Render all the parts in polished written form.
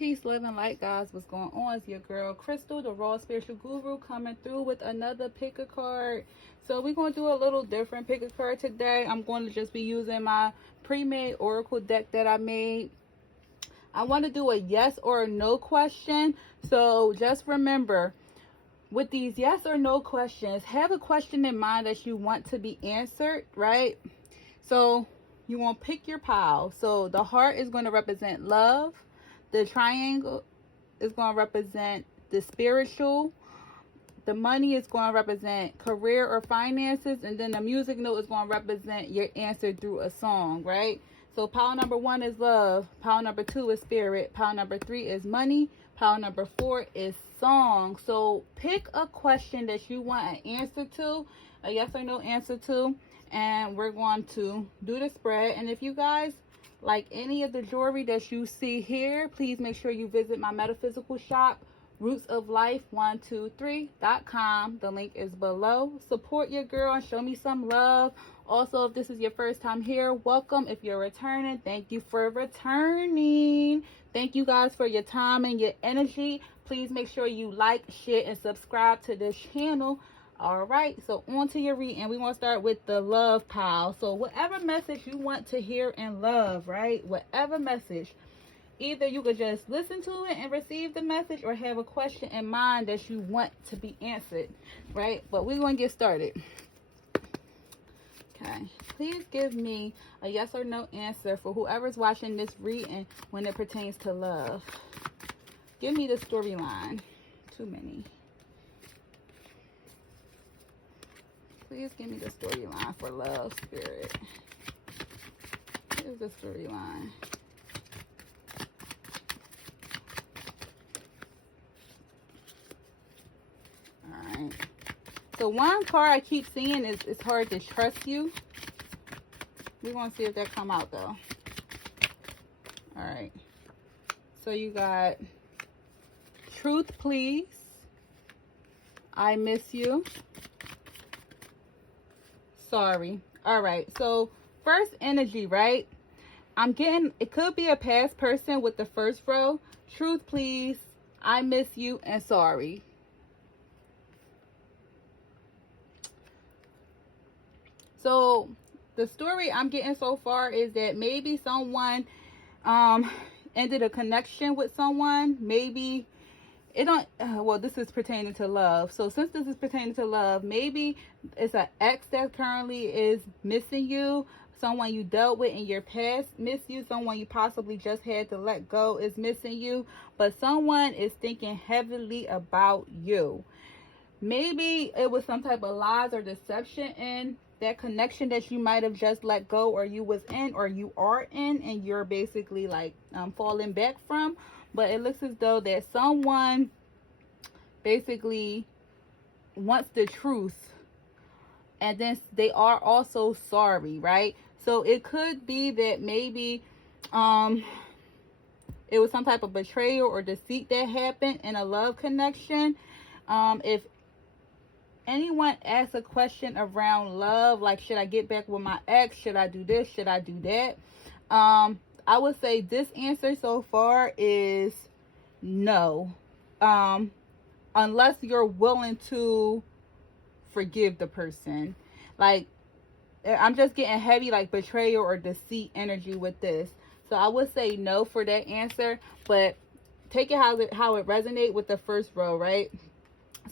Peace, love, and light, guys. What's going on? It's your girl, Crystal, the Raw Spiritual Guru, coming through with another pick a card. So we're going to do a little different pick a card today. I'm going to just be using my pre-made oracle deck that I made. I want to do a yes or no question. So just remember, with these yes or no questions, have a question in mind that you want to be answered, right? So you want to pick your pile. So the heart is going to represent love. The triangle is going to represent the spiritual. The money is going to represent career or finances. And then the music note is going to represent your answer through a song, right? So pile number 1 is love. Pile number 2 is spirit. Pile number 3 is money. Pile number 4 is song. So pick a question that you want an answer to, a yes or no answer to. And we're going to do the spread. And if you guys like any of the jewelry that you see here, please make sure you visit my metaphysical shop, rootsoflife123.com. The link is below. Support your girl and show me some love. Also, if this is your first time here, welcome. If you're returning, thank you for returning. Thank you guys for your time and your energy. Please make sure you like, share, and subscribe to this channel. All right, so on to your reading. We want to start with the love pile. So whatever message you want to hear and love, right? Whatever message. Either you could just listen to it and receive the message, or have a question in mind that you want to be answered, right? But we're going to get started. Okay, please give me a yes or no answer for whoever's watching this reading when it pertains to love. Give me the storyline. Too many. Please give me the storyline for love, spirit. Here's the storyline. Alright. So one card I keep seeing is it's hard to trust you. We're going to see if that come out though. Alright. So you got truth, please. I miss you. Sorry. All right, so first energy, right? I'm getting, it could be a past person with the first row. Truth, please. I miss you and sorry. So the story I'm getting so far is that maybe someone ended a connection with someone. Maybe it don't, well, this is pertaining to love. So since this is pertaining to love, maybe it's an ex that currently is missing you. Someone you dealt with in your past miss you. Someone you possibly just had to let go is missing you. But someone is thinking heavily about you. Maybe it was some type of lies or deception in that connection that you might have just let go, or you was in, or you are in, and you're basically like falling back from. But it looks as though that someone basically wants the truth, and then they are also sorry, right? So it could be that maybe it was some type of betrayal or deceit that happened in a love connection. If anyone asks a question around love, like should I get back with my ex, should I do this, should I do that, I would say this answer so far is no. Unless you're willing to forgive the person. Like, I'm just getting heavy like betrayal or deceit energy with this. So I would say no for that answer, but take it how it resonates with the first row, right?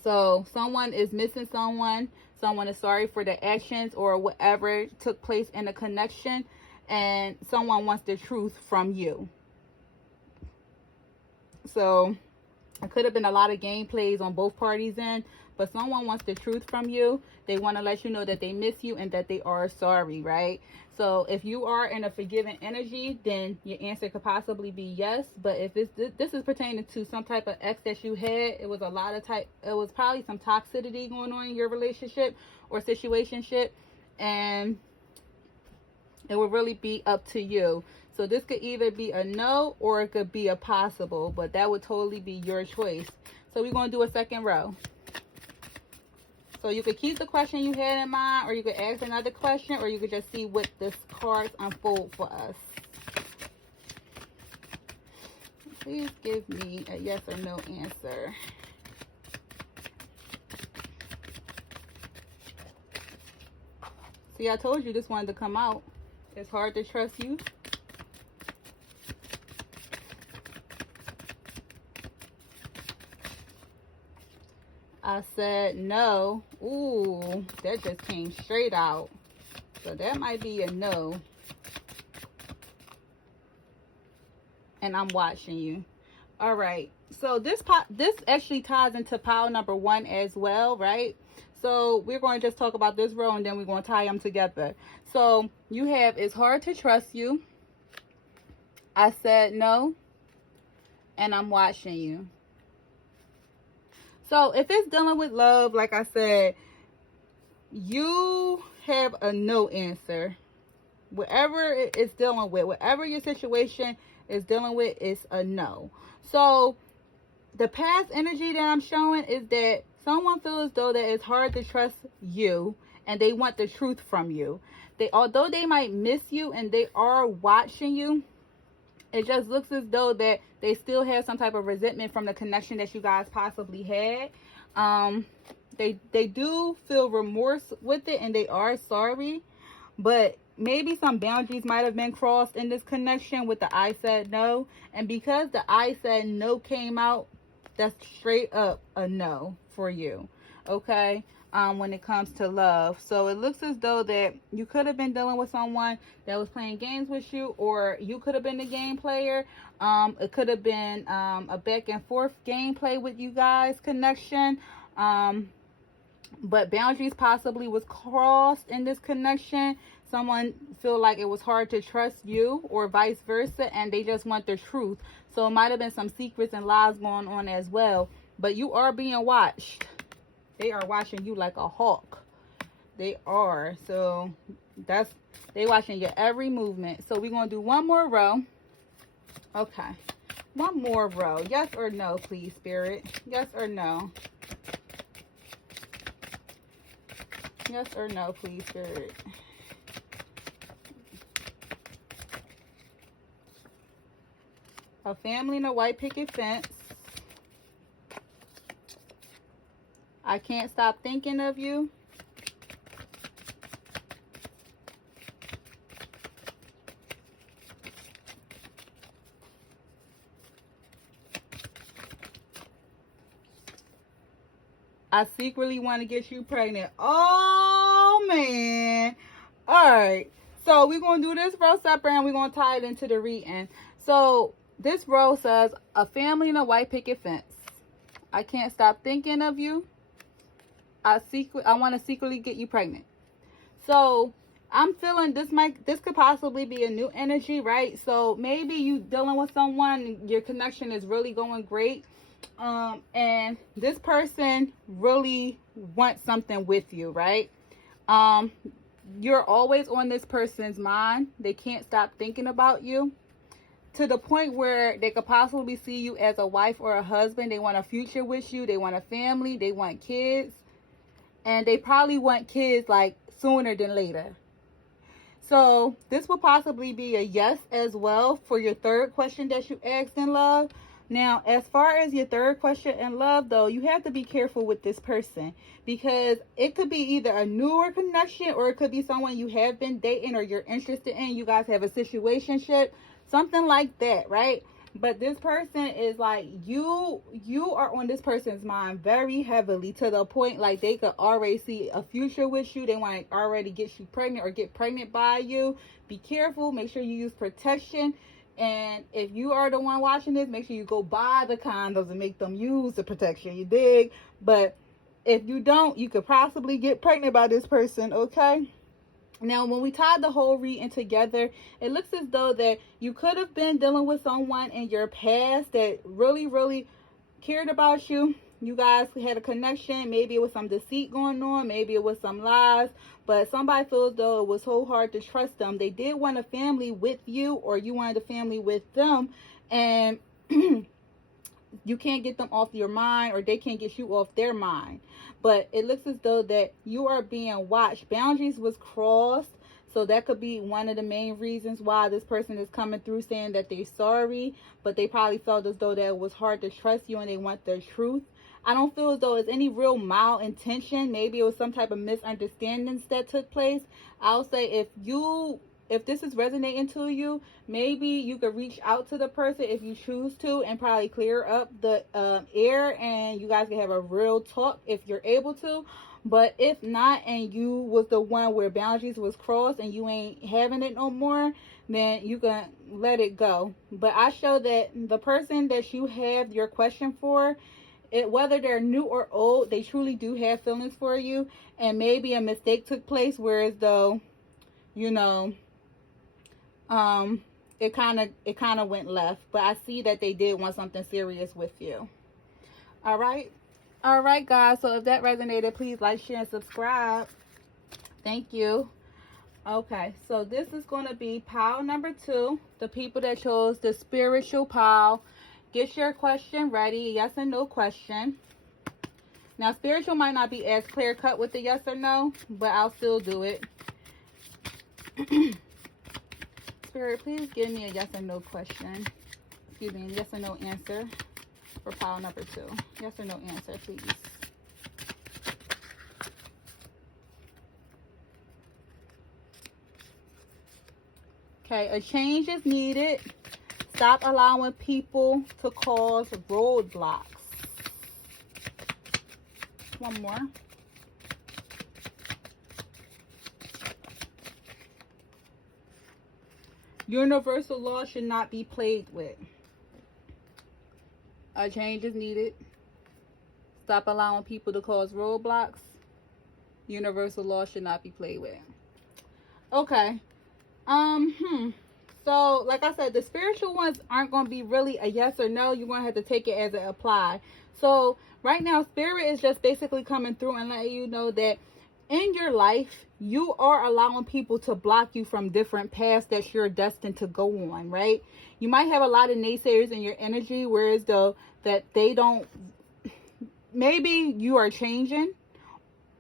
So someone is missing someone. Someone is sorry for the actions or whatever took place in the connection. And someone wants the truth from you. So it could have been a lot of gameplays on both parties' end, but someone wants the truth from you. They want to let you know that they miss you and that they are sorry, right? So if you are in a forgiving energy, then your answer could possibly be yes. But if this is pertaining to some type of ex that you had, it was probably some toxicity going on in your relationship or situationship, and it will really be up to you. So this could either be a no or it could be a possible, but that would totally be your choice. So we're going to do a second row. So you could keep the question you had in mind, or you could ask another question, or you could just see what this cards unfold for us. Please give me a yes or no answer. See, I told you this wanted to come out. It's hard to trust you. I said no. Ooh, that just came straight out. So that might be a no. And I'm watching you. All right. So this actually ties into pile number 1 as well, right? So we're going to just talk about this row and then we're going to tie them together. So you have, it's hard to trust you. I said no. And I'm watching you. So if it's dealing with love, like I said, you have a no answer. Whatever it's dealing with, whatever your situation is dealing with, is a no. So the past energy that I'm showing is that someone feels as though that it's hard to trust you and they want the truth from you. Although they might miss you and they are watching you, it just looks as though that they still have some type of resentment from the connection that you guys possibly had. They do feel remorse with it and they are sorry, but maybe some boundaries might have been crossed in this connection with the I said no. And because the I said no came out, that's straight up a no for you. Okay. When it comes to love. So it looks as though that you could have been dealing with someone that was playing games with you, or you could have been the game player. It could have been a back and forth gameplay with you guys connection. But boundaries possibly was crossed in this connection. Someone feel like it was hard to trust you or vice versa, and they just want the truth. So it might have been some secrets and lies going on as well. But you are being watched. They are watching you like a hawk. They are. So they watching your every movement. So we're going to do one more row. Okay. One more row. Yes or no, please, Spirit. Yes or no. Yes or no, please, Spirit. A family in a white picket fence. I can't stop thinking of you. I secretly want to get you pregnant. Oh, man. All right. So we're going to do this row separate and we're going to tie it into the reading. So this row says, a family in a white picket fence. I can't stop thinking of you. I want to secretly get you pregnant. So I'm feeling this could possibly be a new energy, right? So maybe you dealing with someone, your connection is really going great. And this person really wants something with you, right? You're always on this person's mind. They can't stop thinking about you, to the point where they could possibly see you as a wife or a husband. They want a future with you. They want a family. They want kids. And they probably want kids like sooner than later. So this will possibly be a yes as well for your third question that you asked in love. Now, as far as your third question in love, though, you have to be careful with this person, because it could be either a newer connection or it could be someone you have been dating or you're interested in. You guys have a situationship, something like that, right? But this person is like, you are on this person's mind very heavily, to the point like they could already see a future with you. They want to already get you pregnant or get pregnant by you. Be careful. Make sure you use protection. And if you are the one watching this, make sure you go buy the condoms and make them use the protection. You dig? But if you don't, you could possibly get pregnant by this person, okay? Now, when we tied the whole reading together, it looks as though that you could have been dealing with someone in your past that really, really cared about you. You guys had a connection. Maybe it was some deceit going on. Maybe it was some lies. But somebody feels though it was so hard to trust them. They did want a family with you, or you wanted a family with them. And you can't get them off your mind, or they can't get you off their mind. But it looks as though that you are being watched. Boundaries was crossed. So that could be one of the main reasons why this person is coming through saying that they're sorry, but they probably felt as though that it was hard to trust you and they want the truth. I don't feel as though it's any real malintention. Maybe it was some type of misunderstandings that took place. I'll say if this is resonating to you, maybe you could reach out to the person if you choose to and probably clear up the air, and you guys can have a real talk if you're able to. But if not, and you was the one where boundaries was crossed and you ain't having it no more, then you can let it go. But I show that the person that you have your question for, whether they're new or old, they truly do have feelings for you, and maybe a mistake took place, whereas though, you know, it kind of went left. But I see that they did want something serious with you. All right, guys. So if that resonated, please like, share, and subscribe. Thank you. Okay, so this is going to be pile number 2. The people that chose the spiritual pile. Get your question ready, yes and no question. Now, spiritual might not be as clear cut with the yes or no, but I'll still do it. Spirit, please give me a yes or no question. Excuse me, a yes or no answer for pile number 2. Yes or no answer, please. Okay, a change is needed. Stop allowing people to cause roadblocks. One more. Universal law should not be played with. A change is needed. Stop allowing people to cause roadblocks. Universal law should not be played with. Okay. So, like I said, the spiritual ones aren't going to be really a yes or no. You're going to have to take it as it applies. So, right now, Spirit is just basically coming through and letting you know that in your life, you are allowing people to block you from different paths that you're destined to go on, right? You might have a lot of naysayers in your energy, whereas though that they don't, maybe you are changing,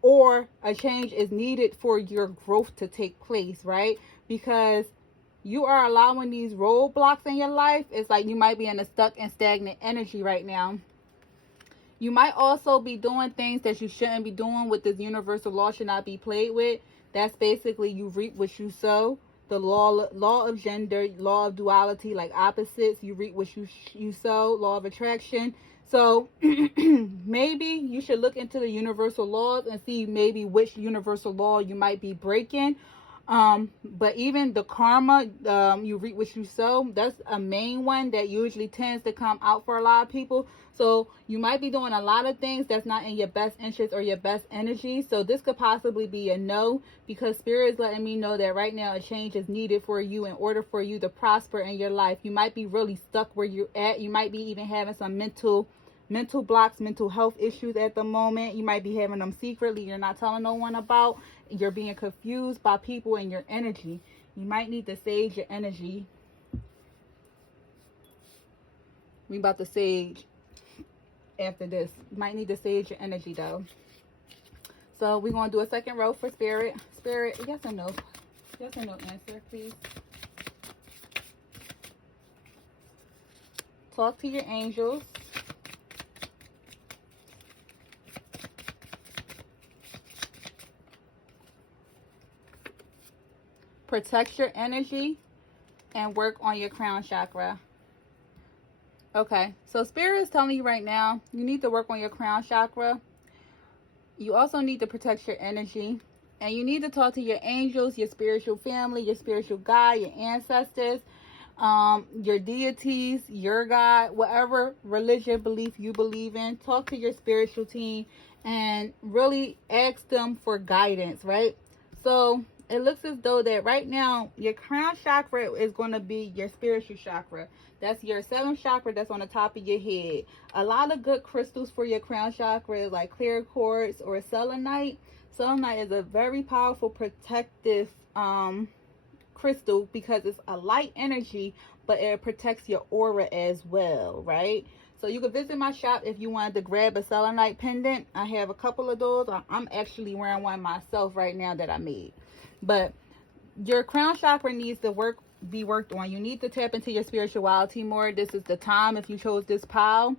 or a change is needed for your growth to take place, right? Because you are allowing these roadblocks in your life. It's like you might be in a stuck and stagnant energy right now. You might also be doing things that you shouldn't be doing with this universal law should not be played with. That's basically you reap what you sow. The law of gender, law of duality, like opposites. You reap what you sow, law of attraction. So maybe you should look into the universal laws and see maybe which universal law you might be breaking. But even the karma, you reap what you sow, that's a main one that usually tends to come out for a lot of people. So you might be doing a lot of things that's not in your best interest or your best energy. So this could possibly be a no, because Spirit is letting me know that right now a change is needed for you in order for you to prosper in your life. You might be really stuck where you're at. You might be even having some mental blocks, mental health issues at the moment. You might be having them secretly. You're not telling no one about. You're being confused by people and your energy. You might need to sage your energy. We about to sage after this. You might need to sage your energy though. So we're going to do a second row for Spirit. Spirit, yes or no? Yes or no answer, please. Talk to your angels. Protect your energy and work on your crown chakra. Okay, so Spirit is telling you right now, you need to work on your crown chakra. You also need to protect your energy. And you need to talk to your angels, your spiritual family, your spiritual guide, your ancestors, your deities, your God, whatever religion, belief you believe in. Talk to your spiritual team and really ask them for guidance, right? So it looks as though that right now your crown chakra is going to be your spiritual chakra. That's your 7th chakra that's on the top of your head. A lot of good crystals for your crown chakra is like clear quartz or selenite. Selenite is a very powerful protective crystal because it's a light energy, but it protects your aura as well, right? So you can visit my shop if you wanted to grab a selenite pendant. I have a couple of those. I'm actually wearing one myself right now that I made. But your crown chakra needs to be worked on. You need to tap into your spirituality more. This is the time if you chose this pile.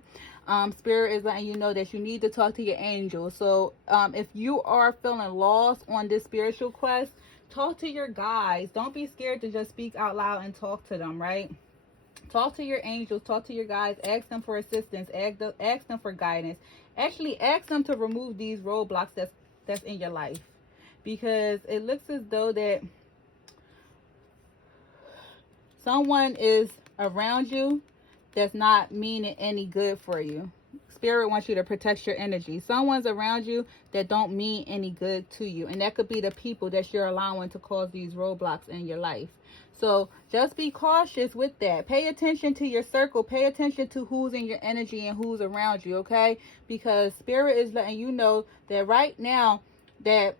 Spirit is letting you know that you need to talk to your angels. So if you are feeling lost on this spiritual quest, talk to your guides. Don't be scared to just speak out loud and talk to them, right? Talk to your angels, talk to your guides, ask them for assistance, ask them for guidance. Actually, ask them to remove these roadblocks that's in your life. Because it looks as though that someone is around you that's not meaning any good for you. Spirit wants you to protect your energy. Someone's around you that don't mean any good to you. And that could be the people that you're allowing to cause these roadblocks in your life. So just be cautious with that. Pay attention to your circle. Pay attention to who's in your energy and who's around you, okay? Because Spirit is letting you know that right now that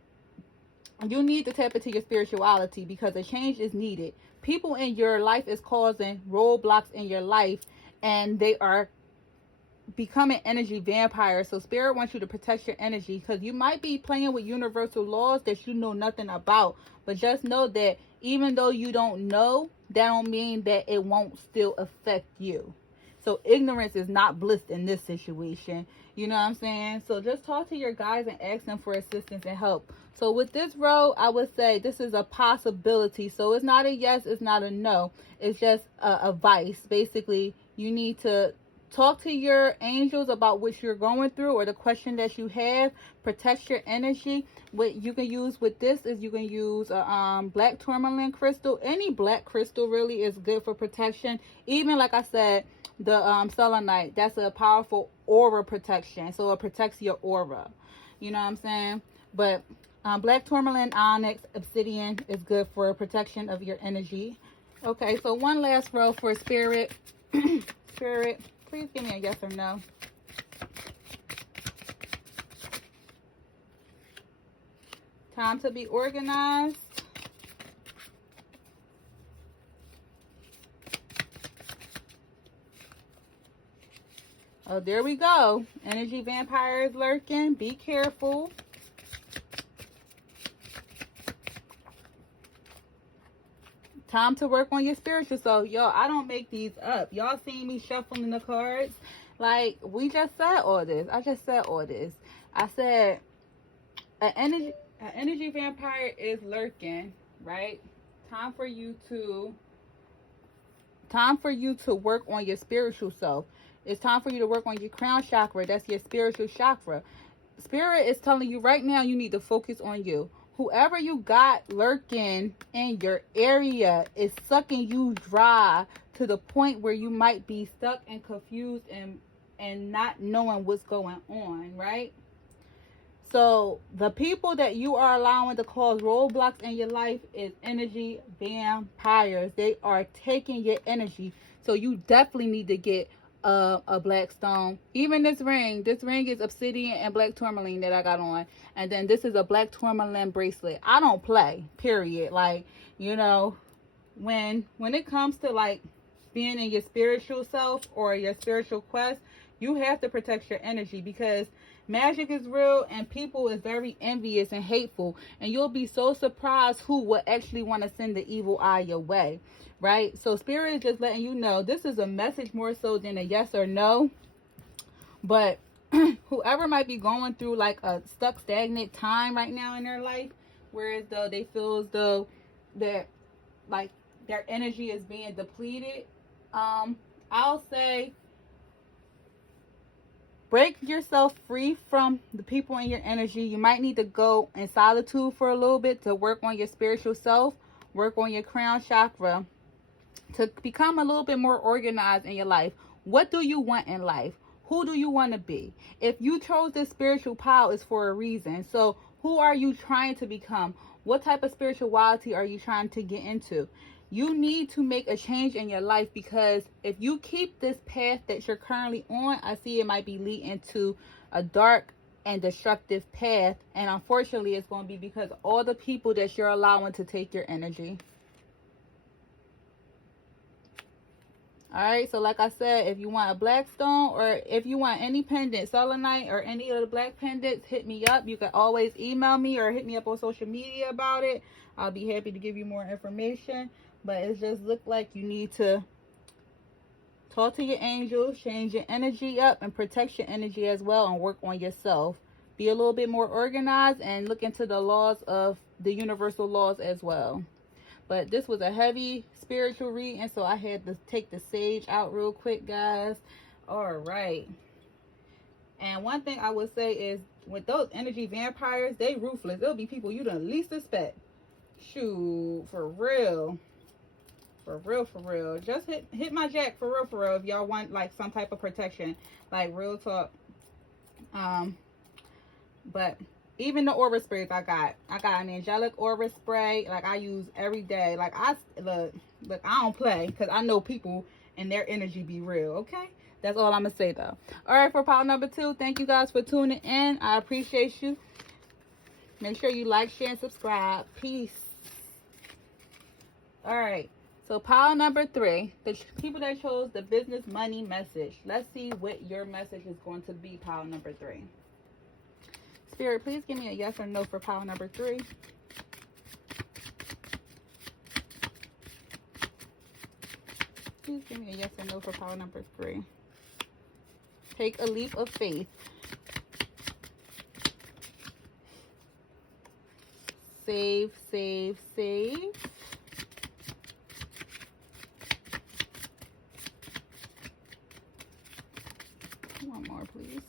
you need to tap into your spirituality because a change is needed. People in your life is causing roadblocks in your life, and they are becoming energy vampires. So Spirit wants you to protect your energy because you might be playing with universal laws that you know nothing about. But just know that even though you don't know, that don't mean that it won't still affect you. So ignorance is not bliss in this situation. You know what I'm saying? So just talk to your guides and ask them for assistance and help. So with this road, I would say this is a possibility. So it's not a yes, it's not a no. It's just a vice. Basically, you need to talk to your angels about what you're going through or the question that you have. Protect your energy. What you can use with this is you can use a black tourmaline crystal. Any black crystal really is good for protection. Even like I said, the selenite, that's a powerful aura protection. So it protects your aura. You know what I'm saying? But black tourmaline, onyx, obsidian is good for protection of your energy. Okay, so one last row for Spirit. Spirit, please give me a yes or no. Time to be organized. Oh, there we go. Energy vampires lurking. Be careful. Time to work on your spiritual self. Yo, I don't make these up. Y'all seen me shuffling the cards. Like, we just said all this. I just said all this. I said, an energy vampire is lurking, right? Time for you to work on your spiritual self. It's time for you to work on your crown chakra. That's your spiritual chakra. Spirit is telling you right now you need to focus on you. Whoever you got lurking in your area is sucking you dry to the point where you might be stuck and confused and not knowing what's going on, right? So the people that you are allowing to cause roadblocks in your life is energy vampires. They are taking your energy. So you definitely need to get a black stone. Even this ring is obsidian and black tourmaline that I got on. And then this is a black tourmaline bracelet. I don't play, period. Like, you know, when it comes to like being in your spiritual self or your spiritual quest, you have to protect your energy because magic is real and people is very envious and hateful, and you'll be so surprised who will actually want to send the evil eye your way, right? So Spirit is just letting you know this is a message more so than a yes or no. But whoever might be going through like a stuck, stagnant time right now in their life, whereas though they feel as though that like their energy is being depleted, I'll say break yourself free from the people in your energy. You might need to go in solitude for a little bit to work on your spiritual self, work on your crown chakra, to become a little bit more organized in your life. What do you want in life? Who do you want to be? If you chose this spiritual pile, it's for a reason. So who are you trying to become? What type of spirituality are you trying to get into? You need to make a change in your life, because if you keep this path that you're currently on, I see it might be leading to a dark and destructive path. And unfortunately, it's going to be because of all the people that you're allowing to take your energy. All right, so like I said, if you want a black stone or if you want any pendant, selenite or any of the black pendants, hit me up. You can always email me or hit me up on social media about it. I'll be happy to give you more information. But it just looked like you need to talk to your angels, change your energy up, and protect your energy as well, and work on yourself. Be a little bit more organized and look into the laws of the universal laws as well. But this was a heavy spiritual reading, so I had to take the sage out real quick, guys. All right. And one thing I would say is, with those energy vampires, they ruthless. There'll be people you don't least expect. Shoot, for real. For real, for real. Just hit my jack for real, if y'all want like some type of protection. Like real talk. But even the aura sprays I got an angelic aura spray, like I use every day. Like I look, I don't play, because I know people and their energy be real. Okay, that's all I'm gonna say though. All right, for pile number 2, thank you guys for tuning in. I appreciate you. Make sure you like, share, and subscribe. Peace. All right, so pile number 3, the people that chose the business money message. Let's see what your message is going to be. Pile number 3. Spirit, please give me a yes or no for pile number 3. Please give me a yes or no for pile number 3. Take a leap of faith. Save, save, save. One more, please.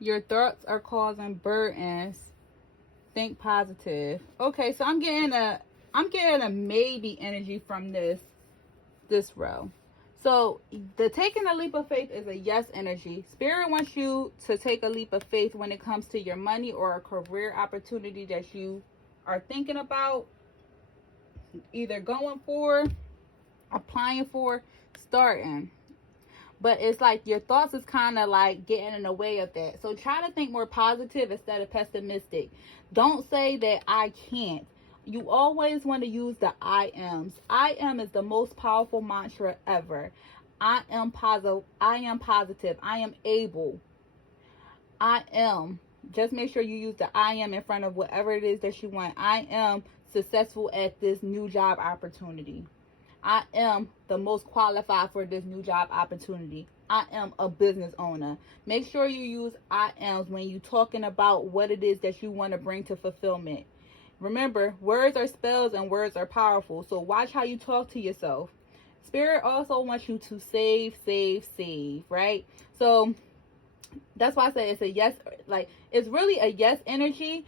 Your thoughts are causing burdens. Think positive. Okay, so I'm getting a maybe energy from this row. So the taking a leap of faith is a yes energy. Spirit wants you to take a leap of faith when it comes to your money or a career opportunity that you are thinking about, either going for, applying for, starting. But it's like your thoughts is kind of like getting in the way of that. So try to think more positive instead of pessimistic. Don't say that I can't. You always want to use the I ams. I am is the most powerful mantra ever. I am positive. I am positive. I am able. I am. Just make sure you use the I am in front of whatever it is that you want. I am successful at this new job opportunity. I am the most qualified for this new job opportunity. I am a business owner. Make sure you use I ams when you're talking about what it is that you want to bring to fulfillment. Remember, words are spells and words are powerful. So watch how you talk to yourself. Spirit also wants you to save, save, save, right? So that's why I say it's a yes, like it's really a yes energy,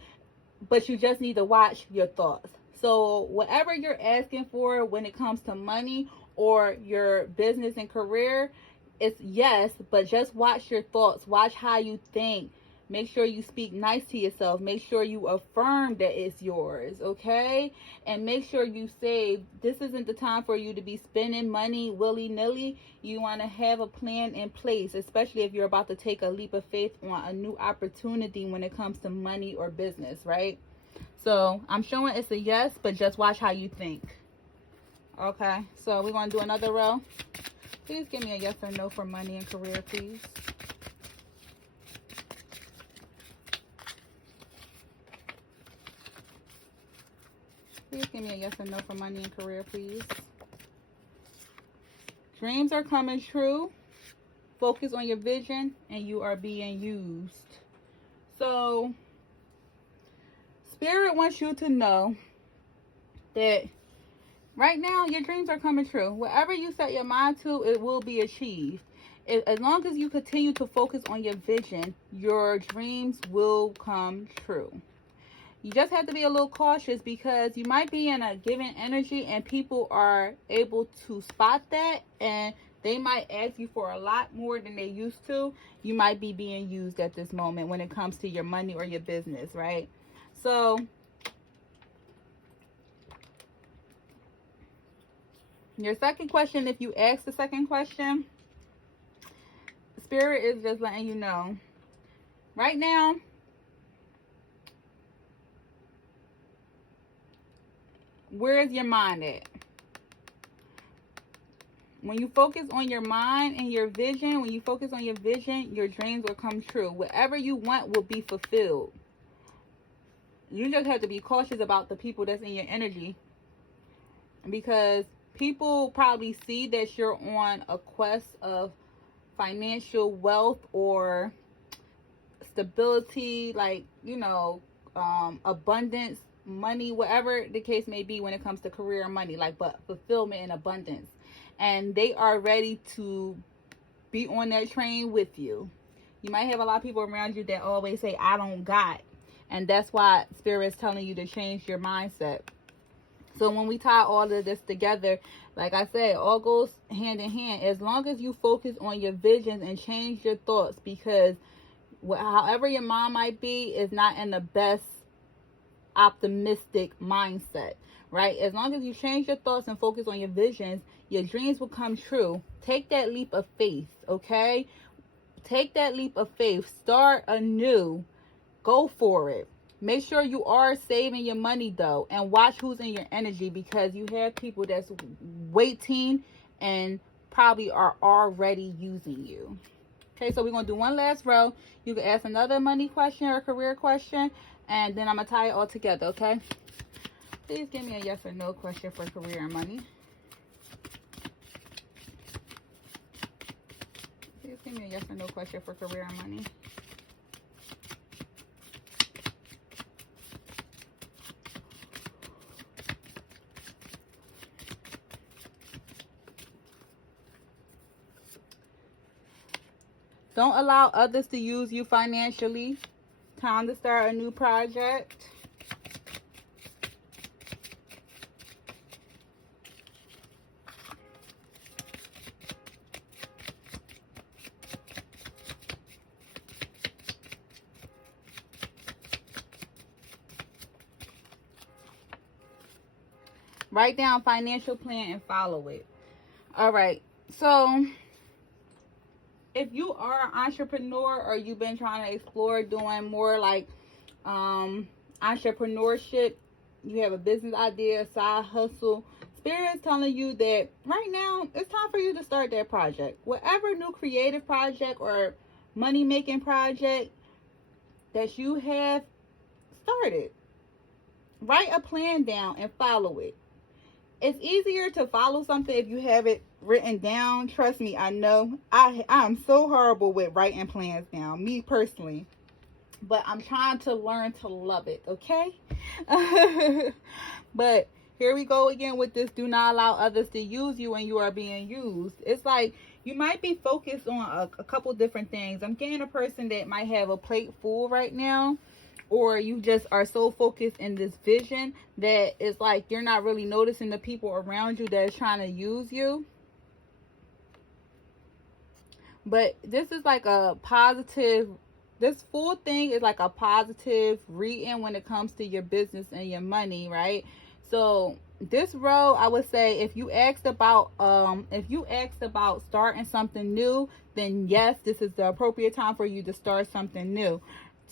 but you just need to watch your thoughts. So whatever you're asking for when it comes to money or your business and career, it's yes, but just watch your thoughts. Watch how you think. Make sure you speak nice to yourself. Make sure you affirm that it's yours, okay? And make sure you save. This isn't the time for you to be spending money willy-nilly. You want to have a plan in place, especially if you're about to take a leap of faith on a new opportunity when it comes to money or business, right? So I'm showing it's a yes, but just watch how you think. Okay, so we're going to do another row. Please give me a yes or no for money and career, please. Please give me a yes or no for money and career, please. Dreams are coming true. Focus on your vision and you are being used. So Spirit wants you to know that right now your dreams are coming true. Whatever you set your mind to, it will be achieved. As long as you continue to focus on your vision, your dreams will come true. You just have to be a little cautious because you might be in a given energy and people are able to spot that and they might ask you for a lot more than they used to. You might be being used at this moment when it comes to your money or your business, right? So your second question, if you ask the second question, Spirit is just letting you know right now where is your mind at? When you focus on your mind and your vision, when you focus on your vision, your dreams will come true. Whatever you want will be fulfilled. You just have to be cautious about the people that's in your energy, because people probably see that you're on a quest of financial wealth or stability, like, you know, abundance, money, whatever the case may be when it comes to career and money, like, but fulfillment and abundance. And they are ready to be on that train with you. You might have a lot of people around you that always say, I don't got. And that's why Spirit is telling you to change your mindset. So when we tie all of this together, like I said, all goes hand in hand. As long as you focus on your visions and change your thoughts, because however your mind might be is not in the best optimistic mindset, right? As long as you change your thoughts and focus on your visions, your dreams will come true. Take that leap of faith, okay? Take that leap of faith. Start anew. Go for it. Make sure you are saving your money, though, and watch who's in your energy, because you have people that's waiting and probably are already using you. Okay, so we're going to do one last row. You can ask another money question or career question, and then I'm going to tie it all together, okay? Please give me a yes or no question for career and money. Please give me a yes or no question for career and money. Don't allow others to use you financially. Time to start a new project. Write down financial plan and follow it. All right. So if you are an entrepreneur, or you've been trying to explore doing more like entrepreneurship, you have a business idea, a side hustle, Spirit is telling you that right now it's time for you to start that project. Whatever new creative project or money making project that you have started, write a plan down and follow it. It's easier to follow something if you have it written down. Trust me, I know. I'm so horrible with writing plans down, me personally. But I'm trying to learn to love it, okay? But here we go again with this. Do not allow others to use you when you are being used. It's like you might be focused on a couple different things. I'm getting a person that might have a plate full right now. Or you just are so focused in this vision that it's like you're not really noticing the people around you that is trying to use you. But this is like a positive, this full thing is like a positive reading when it comes to your business and your money, right? So this row, I would say, if you asked about starting something new, then yes, this is the appropriate time for you to start something new.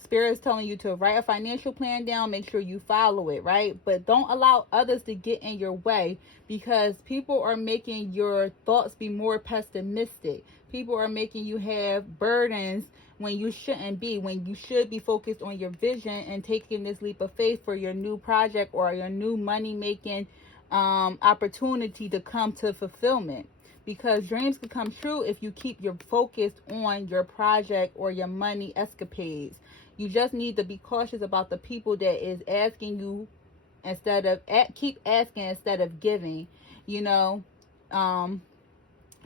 Spirit is telling you to write a financial plan down. Make sure you follow it, right? But don't allow others to get in your way, because people are making your thoughts be more pessimistic. People are making you have burdens when you shouldn't be, when you should be focused on your vision and taking this leap of faith for your new project or your new money-making opportunity to come to fulfillment. Because dreams can come true if you keep your focus on your project or your money escapades. You just need to be cautious about the people that is asking you instead of keep asking instead of giving. You know,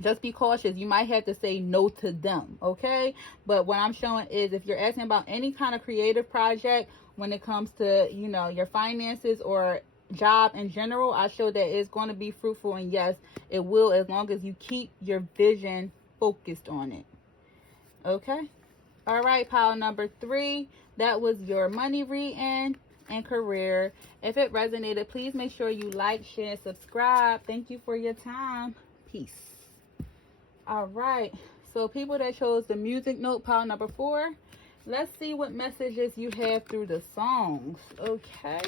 just be cautious. You might have to say no to them, okay? But what I'm showing is if you're asking about any kind of creative project when it comes to, you know, your finances or job in general, I show that it's going to be fruitful, and yes, it will, as long as you keep your vision focused on it. Okay? All right, pile number 3. That was your money reading and career. If it resonated, please make sure you like, share, and subscribe. Thank you for your time. Peace. All right. So people that chose the music note, pile number 4. Let's see what messages you have through the songs. Okay.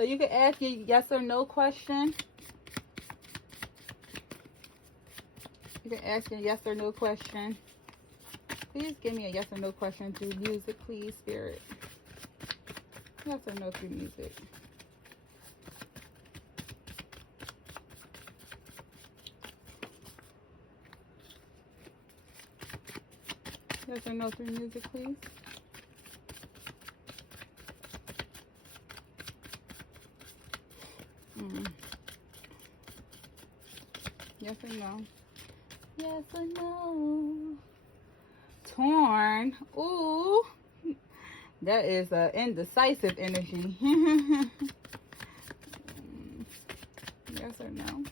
So you can ask your yes or no question. You can ask your yes or no question. Please give me a yes or no question through music, please, Spirit. Yes or no through music. Yes or no through music, please. Yes or no? Yes or no? Torn. Ooh. That is an indecisive energy. Yes or no?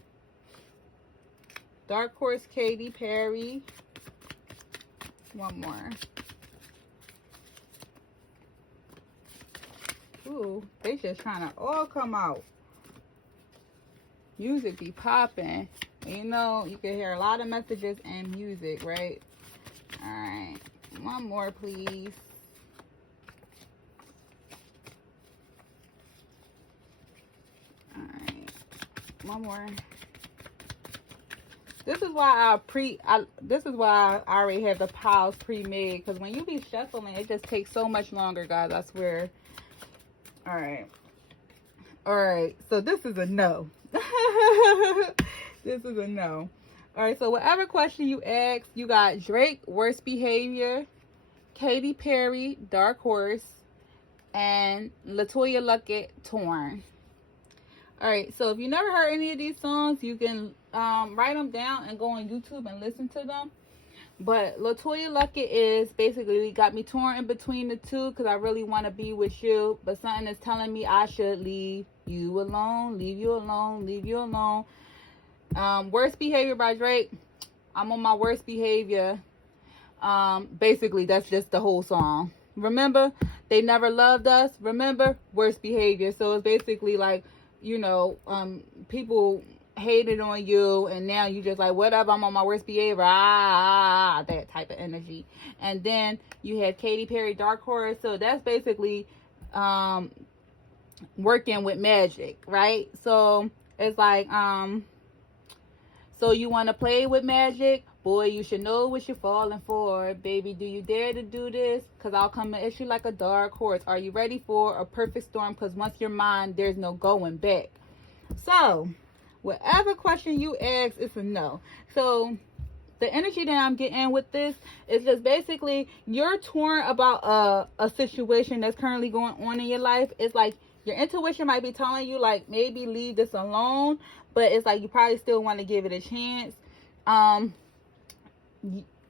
Dark Horse, Katy Perry. One more. Ooh, they just trying to all come out. Music be popping. You know, you can hear a lot of messages and music, right? All right. One more, please. All right. One more. This is why this is why I already have the piles pre-made, because when you be shuffling, it just takes so much longer, guys. I swear. All right. All right. So this is a no. This is a no. All right. So whatever question you ask, you got Drake, Worst Behavior, Katy Perry, Dark Horse, and LaToya Luckett, Torn. All right, so if you never heard any of these songs, you can write them down and go on YouTube and listen to them. But LaToya Luckett is basically got me torn in between the two, because I really want to be with you, but something is telling me I should leave you alone, leave you alone, leave you alone. Worst Behavior by Drake. I'm on my worst behavior. Basically, that's just the whole song. Remember, they never loved us. Remember, worst behavior. So it's basically like, you know, people hated on you, and now you just like, whatever, I'm on my worst behavior, that type of energy. And then you have Katy Perry, Dark Horse. So that's basically working with magic, right? So it's like, so you want to play with magic? Boy, you should know what you're falling for. Baby, do you dare to do this? Because I'll come and issue like a dark horse. Are you ready for a perfect storm? Because once you're mine, there's no going back. So, whatever question you ask, it's a no. So, the energy that I'm getting with this is just basically you're torn about a situation that's currently going on in your life. It's like your intuition might be telling you, like, maybe leave this alone. But it's like you probably still want to give it a chance.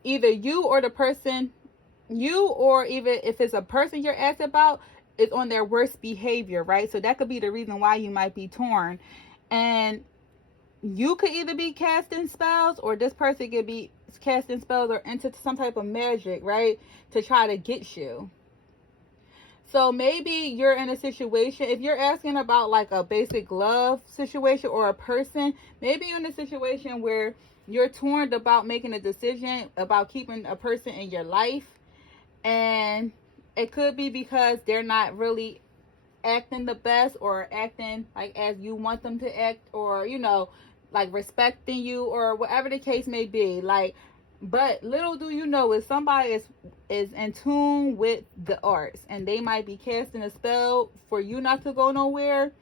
Either you or the person, or even if it's a person you're asked about, is on their worst behavior, right? So that could be the reason why you might be torn. And you could either be casting spells, or this person could be casting spells or into some type of magic, right, to try to get you. So maybe you're in a situation, if you're asking about like a basic love situation or a person, maybe you're in a situation where you're torn about making a decision about keeping a person in your life. And it could be because they're not really acting the best, or acting like as you want them to act, or, you know, like respecting you, or whatever the case may be. Like, but little do you know, if somebody is in tune with the arts, and they might be casting a spell for you not to go nowhere,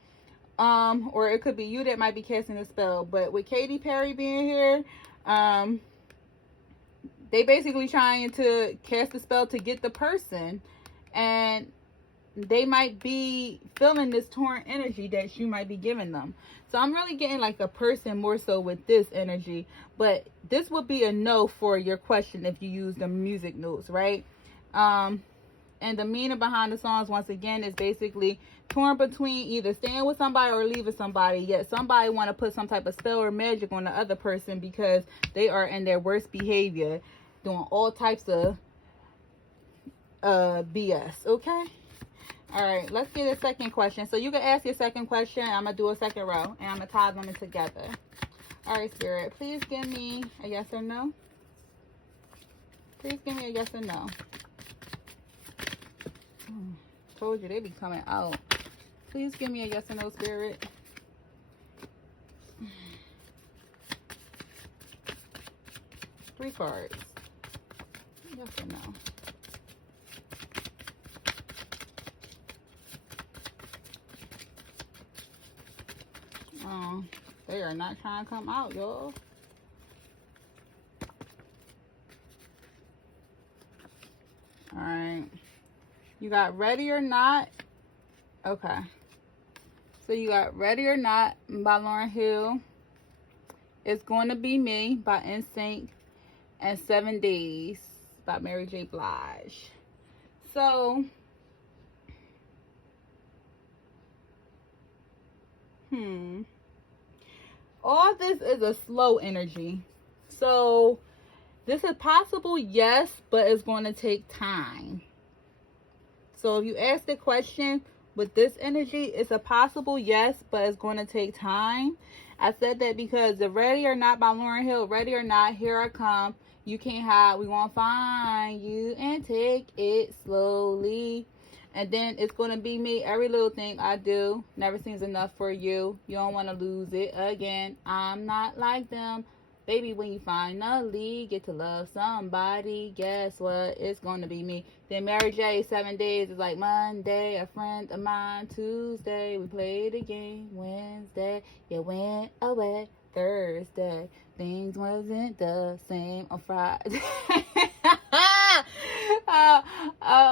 or it could be you that might be casting a spell. But with Katy Perry being here, they basically trying to cast a spell to get the person, and they might be feeling this torn energy that you might be giving them. So I'm really getting like a person more so with this energy. But this would be a no for your question if you use the music notes, right? And the meaning behind the songs, once again, is basically torn between either staying with somebody or leaving somebody. Yet somebody want to put some type of spell or magic on the other person because they are in their worst behavior, doing all types of BS. Okay. All right, let's get a second question. So you can ask your second question. I'm going to do a second row, and I'm going to tie them together. All right, Spirit, please give me a yes or no. Please give me a yes or no. Told you they be coming out. Please give me a yes or no, Spirit. Three cards. Yes or no? They are not trying to come out, y'all. Alright. You got Ready or Not. Okay. So you got Ready or Not by Lauryn Hill. It's Going to Be Me by NSYNC. And 7 Days by Mary J. Blige. So, all this is a slow energy. So, this is possible, yes, but it's going to take time. So, if you ask the question with this energy, it's a possible yes, but it's going to take time. I said that because the Ready or Not by Lauryn Hill, Ready or Not, Here I Come, You Can't Hide, We Gonna Find You, and Take It Slowly. And then It's Gonna Be Me, Every Little Thing I Do, Never Seems Enough for You, You Don't Wanna Lose It Again, I'm Not Like Them, Baby When You Finally Get to Love Somebody, Guess What, It's Gonna Be Me. Then Mary J, 7 Days is like Monday, a friend of mine, Tuesday, we played a game, Wednesday, you went away, Thursday, things wasn't the same on Friday.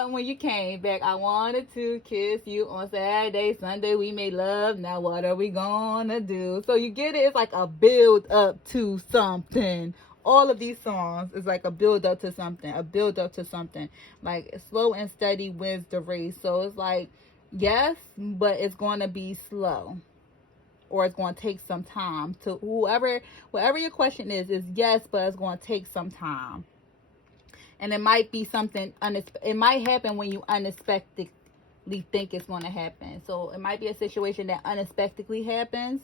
When you came back, I wanted to kiss you on Saturday, Sunday, we made love. Now what are we gonna do? So you get it? It's like a build up to something. All of these songs is like a build up to something, like slow and steady wins the race. So it's like, yes, but it's going to be slow, or it's going to take some time. To whatever your question is yes, but it's going to take some time. And it might be something, it might happen when you unexpectedly think it's going to happen. So it might be a situation that unexpectedly happens.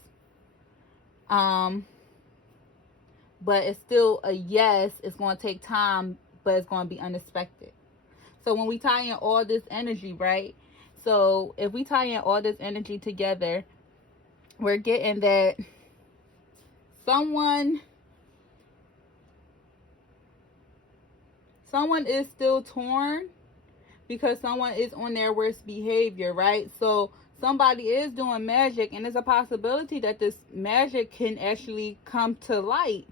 But it's still a yes. It's going to take time, but it's going to be unexpected. So when we tie in all this energy, right? So if we tie in all this energy together, we're getting that someone is still torn because someone is on their worst behavior, right? So somebody is doing magic, and there's a possibility that this magic can actually come to light.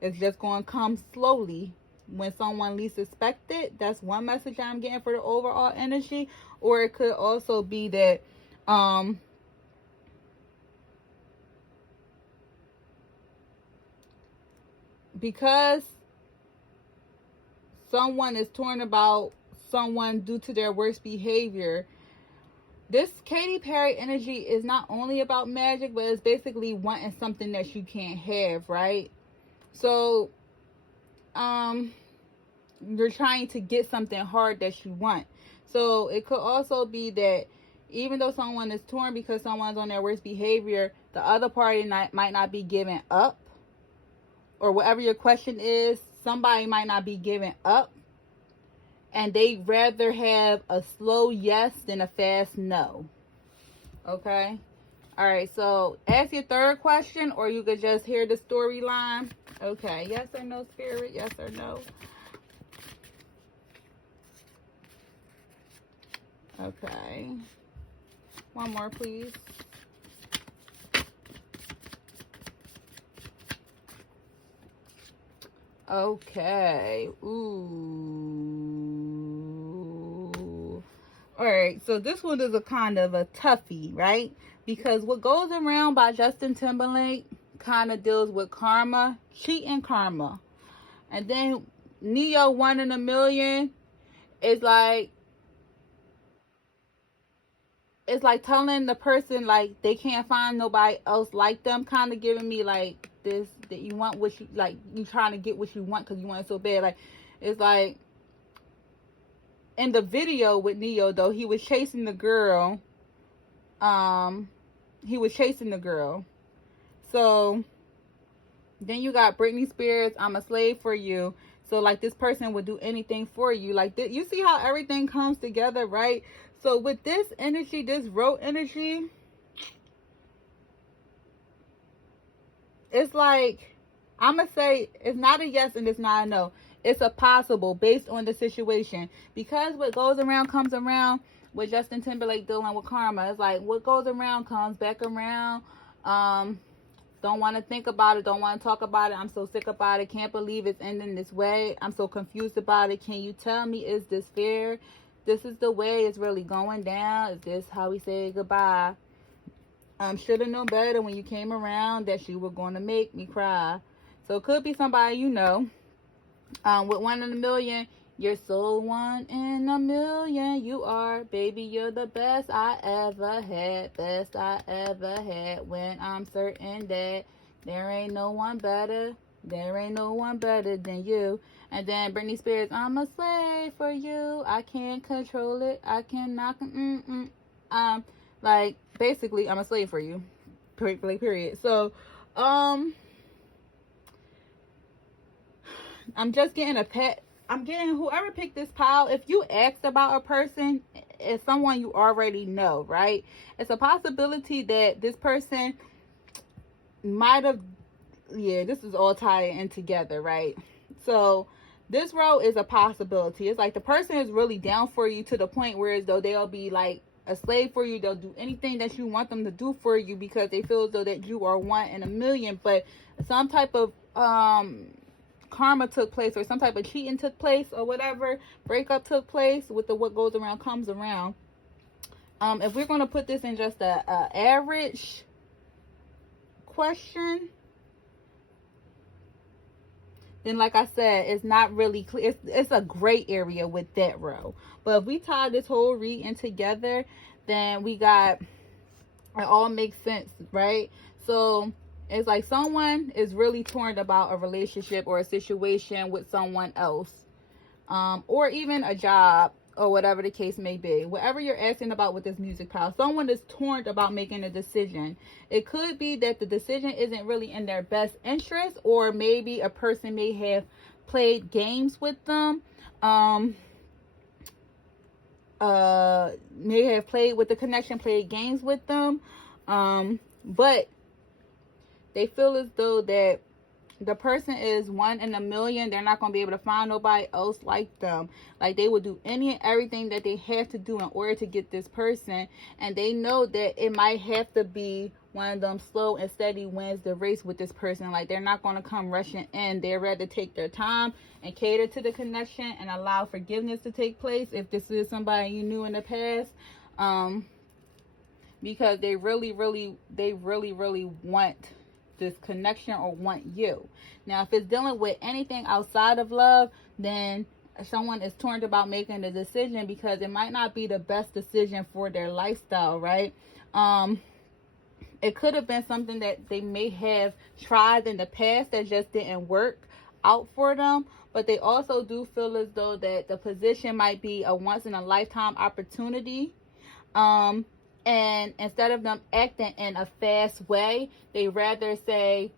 It's just going to come slowly when someone least expects it. That's one message I'm getting for the overall energy. Or it could also be that because someone is torn about someone due to their worst behavior, this Katy Perry energy is not only about magic, but it's basically wanting something that you can't have, right? So, you're trying to get something hard that you want. So it could also be that even though someone is torn because someone's on their worst behavior, the other party might not be giving up. Or whatever your question is, somebody might not be giving up. And they'd rather have a slow yes than a fast no. Okay? Alright, so ask your third question, or you could just hear the storyline. Okay, yes or no, Spirit? Yes or no? Okay. One more, please. Okay. Ooh. Alright, so this one is a kind of a toughie, right? Because What Goes Around by Justin Timberlake kind of deals with karma, cheating karma. And then Neo 1 in a Million is like, it's like telling the person like they can't find nobody else like them, kind of giving me like this, that you want what you like, you trying to get what you want because you want it so bad. Like, it's like in the video with Neo, though, he was chasing the girl. So then you got Britney Spears, I'm a slave for you. So like this person would do anything for you. Like you see how everything comes together, right? So with this energy, this road energy, it's like, I'm going to say it's not a yes and it's not a no. It's a possible based on the situation. Because what goes around comes around, with Justin Timberlake dealing with karma. It's like what goes around comes back around. Don't want to think about it. Don't want to talk about it. I'm so sick about it. Can't believe it's ending this way. I'm so confused about it. Can you tell me, is this fair? This is the way it's really going down. Is this how we say goodbye? Should have known better when you came around that you were going to make me cry. So it could be somebody you know. With 1 in a million, you're so 1 in a million. You are, baby, you're the best I ever had. Best I ever had. When I'm certain that there ain't no one better. There ain't no one better than you. And then Britney Spears, I'm a slave for you. I can't control it. I cannot. Like, basically, I'm a slave for you. Period. So, I'm just getting a pet. I'm getting whoever picked this pile. If you asked about a person, it's someone you already know, right? It's a possibility that this person might have, yeah, this is all tied in together, right? So this row is a possibility. It's like the person is really down for you to the point where as though they'll be like a slave for you. They'll do anything that you want them to do for you because they feel as though that you are 1 in a million. But some type of karma took place, or some type of cheating took place, or whatever breakup took place with the what goes around comes around. If we're going to put this in just a average question, then like I said, it's not really clear. It's a gray area with that row. But if we tie this whole reading together, then we got, it all makes sense, right? So it's like someone is really torn about a relationship or a situation with someone else, or even a job, or whatever the case may be. Whatever you're asking about with this music pile, someone is torn about making a decision. It could be that the decision isn't really in their best interest, or maybe a person may have played games with them, may have played with the connection, played games with them, but they feel as though that the person is 1 in a million. They're not going to be able to find nobody else like them. Like, they will do any and everything that they have to do in order to get this person. And they know that it might have to be one of them slow and steady wins the race with this person. Like, they're not going to come rushing in. They'd rather take their time and cater to the connection and allow forgiveness to take place if this is somebody you knew in the past. Because they really want this connection or want you. Now, if it's dealing with anything outside of love, then someone is torn about making a decision because it might not be the best decision for their lifestyle, right? It could have been something that they may have tried in the past that just didn't work out for them, but they also do feel as though that the position might be a once in a lifetime opportunity. And instead of them acting in a fast way, they rather say,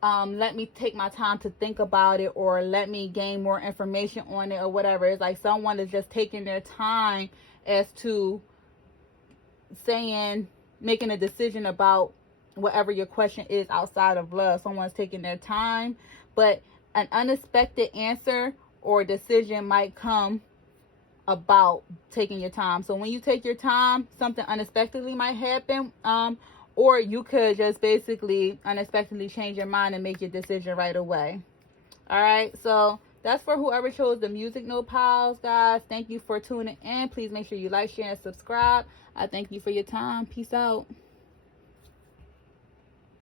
let me take my time to think about it, or let me gain more information on it, or whatever. It's like someone is just taking their time as to making a decision about whatever your question is outside of love. Someone's taking their time, but an unexpected answer or decision might come about taking your time. So when you take your time, something unexpectedly might happen, or you could just basically unexpectedly change your mind and make your decision right away. All right, so that's for whoever chose the music note piles, guys. Thank you for tuning in. Please make sure you like, share, and subscribe. I thank you for your time. Peace out.